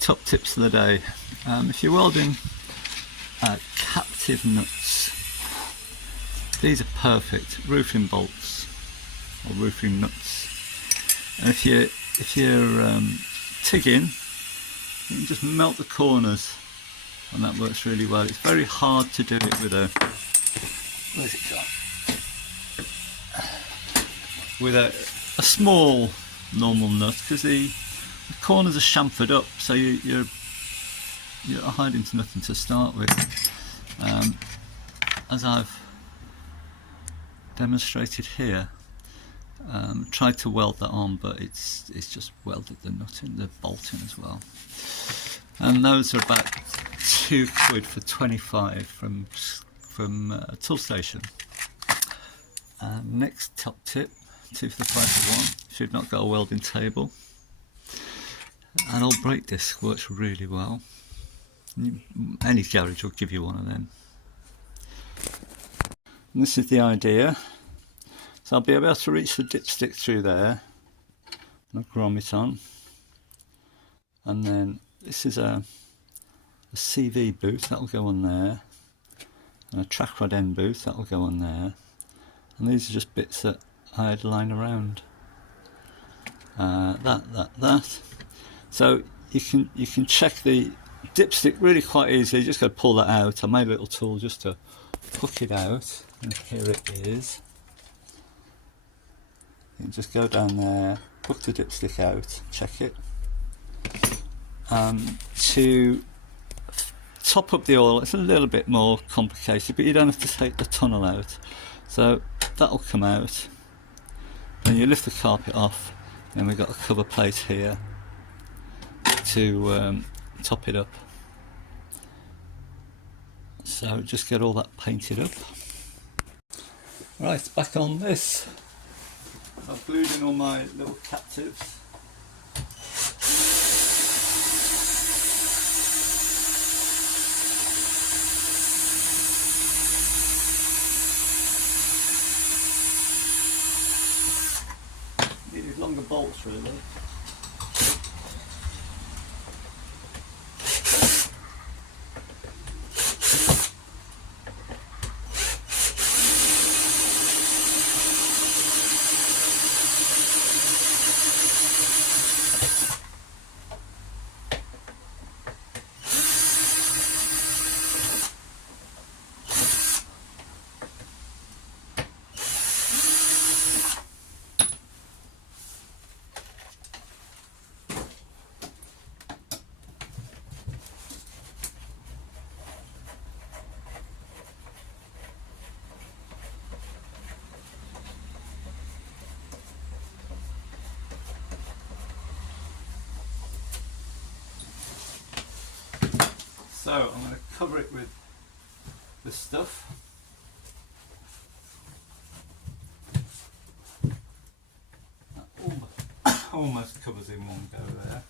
top tips of the day. If you're welding captive nuts, these are perfect roofing bolts or roofing nuts. And if you're tigging, you can just melt the corners, and that works really well. It's very hard to do it with a, where's it gone? With a small normal nut, because the corners are chamfered up, so you're hiding to nothing to start with. As I've demonstrated here, tried to weld that on, but it's just welded the nut in, the bolt in as well. And those are about £2 for 25 from Toolstation. Next top tip, 2 for the price of 1. If you've not got a welding table, an old brake disc works really well. Any garage will give you one of them. And this is the idea. So I'll be able to reach the dipstick through there, and I'll grom it on. And then this is a CV boot, that'll go on there, and a track rod end boot, that'll go on there. And these are just bits that I'd line around. That. So you can check the dipstick really quite easily. You just got to pull that out. I made a little tool just to hook it out, and here it is. You can just go down there, hook the dipstick out, check it. To top up the oil, it's a little bit more complicated, but you don't have to take the tunnel out. So that'll come out. Then you lift the carpet off, and we've got a cover plate here to top it up. So just get all that painted up. Right, back on this. I've glued in all my little captives. Needed longer bolts really. So I'm going to cover it with this stuff. That almost covers in one go there.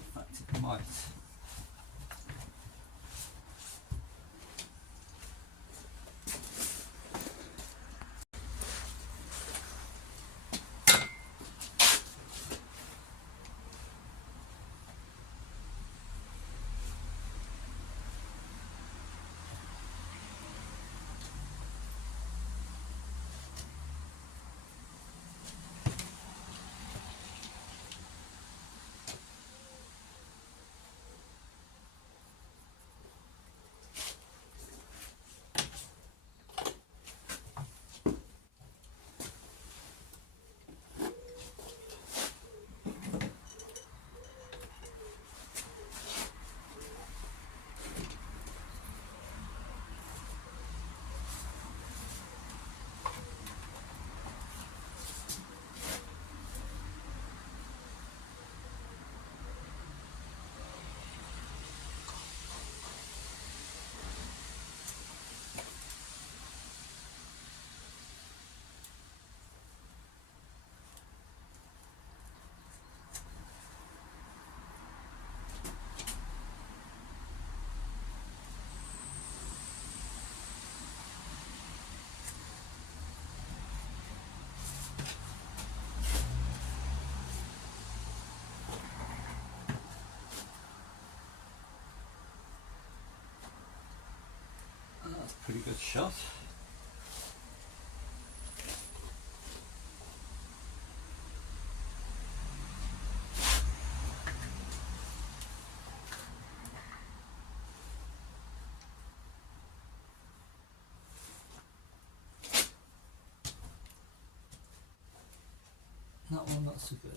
In fact, it might. pretty good shot. That one not so good.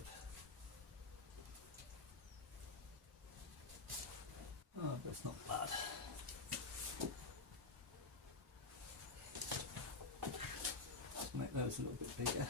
Oh, that's not bad. Let's make those a little bit bigger.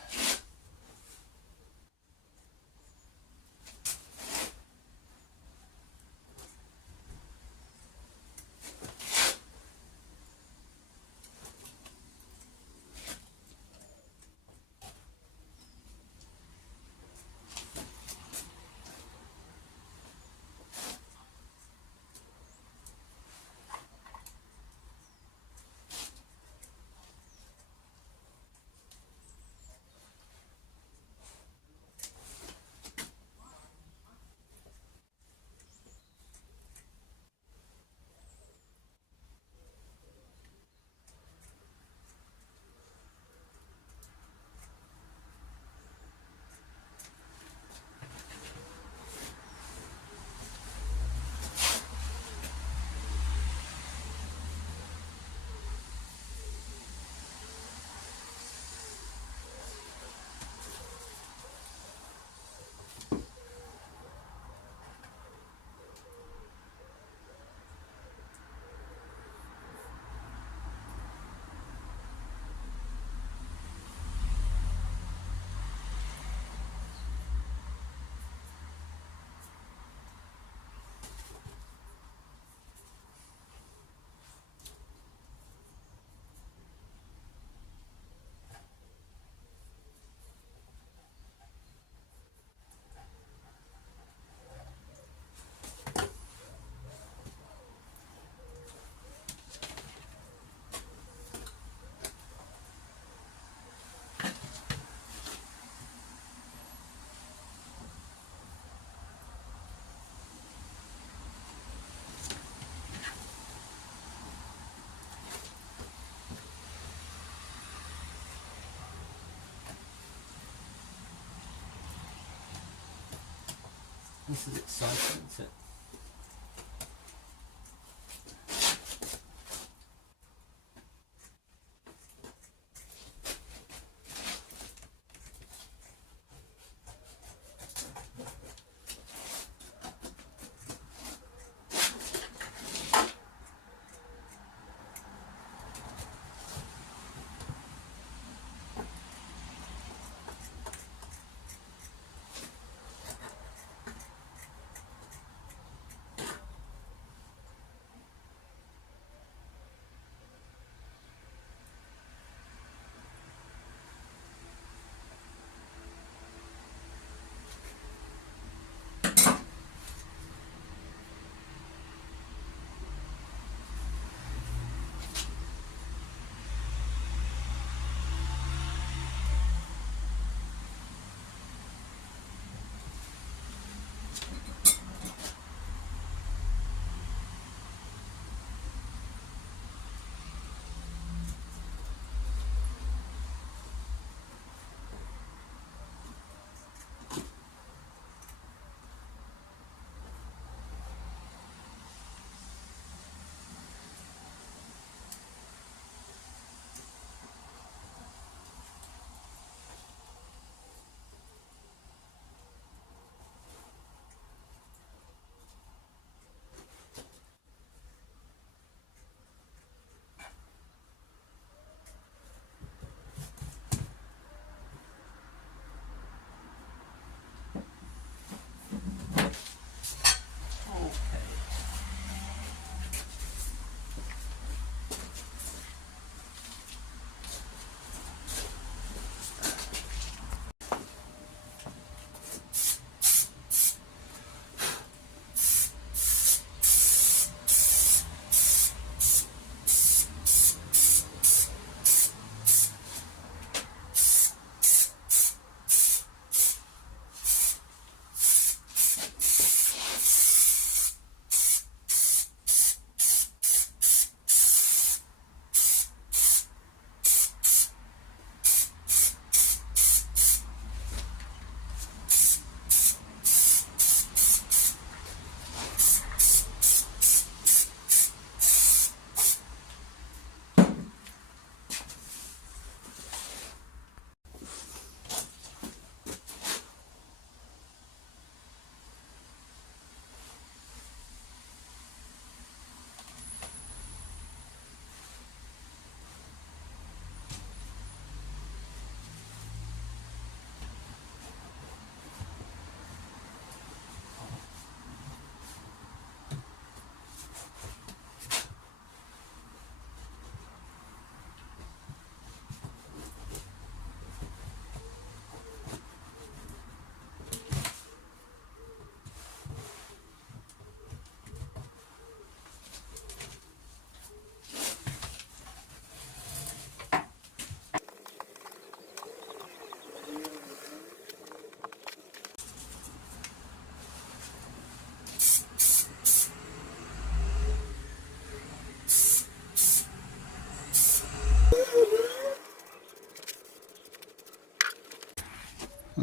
This is exciting, isn't it?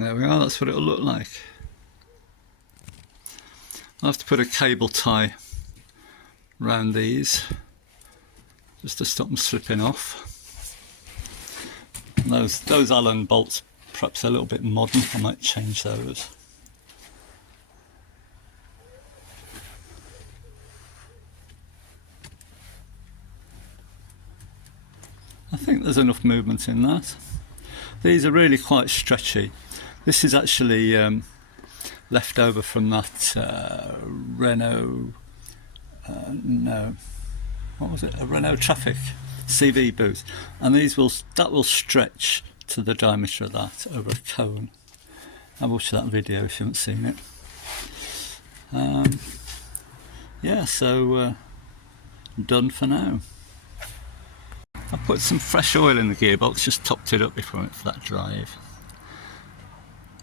there we are, that's what it'll look like. I'll have to put a cable tie around these just to stop them slipping off. And those Allen bolts, perhaps a little bit modern, I might change those. I think there's enough movement in that. These are really quite stretchy. This is actually left over from that Renault, no, what was it? A Renault Traffic CV boot, and that will stretch to the diameter of that over a cone. I'll watch that video if you haven't seen it. Yeah, so done for now. I put some fresh oil in the gearbox, just topped it up before I went for that drive,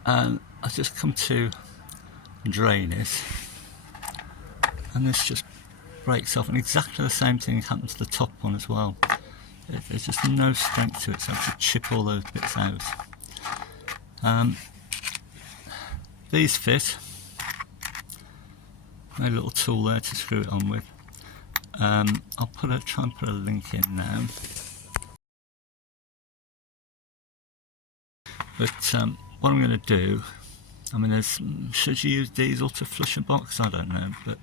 and I've just come to drain it, and this just breaks off, and exactly the same thing happened to the top one as well. There's just no strength to it, so I have to chip all those bits out. These fit. Made a little tool there to screw it on with. I'll try and put a link in now. But what I'm going to do, I mean, should you use diesel to flush a box? I don't know, but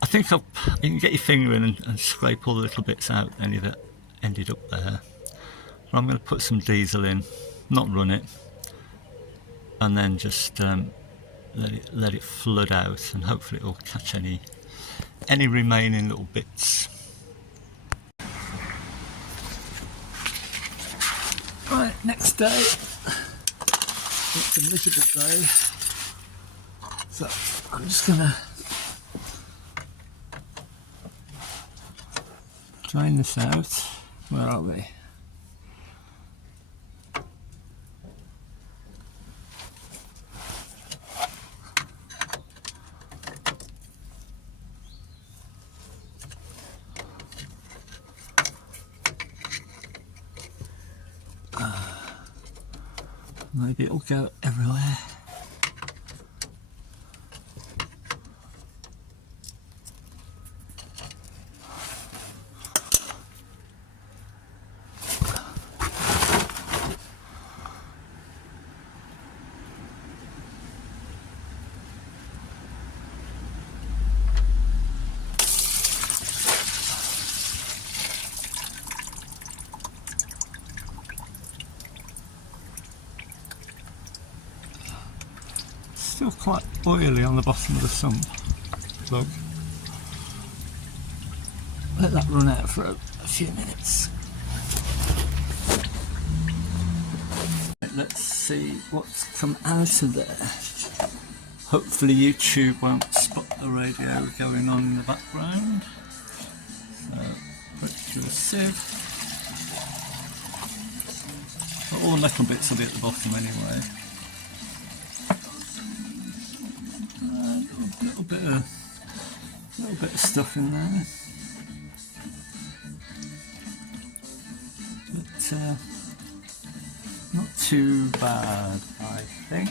I think you can get your finger in and scrape all the little bits out any that ended up there. But I'm going to put some diesel in, not run it, and then just let it flood out, and hopefully it will catch any remaining little bits. Right, next day. It's a miserable day, so I'm just gonna drain this out. Where are we? Maybe it'll go everywhere. Still quite oily on the bottom of the sump plug. Let that run out for a few minutes. Let's see what's come out of there. Hopefully YouTube won't spot the radio going on in the background. So put it through a sieve. But all the metal bits will be at the bottom anyway. A little bit of stuff in there, but not too bad, I think.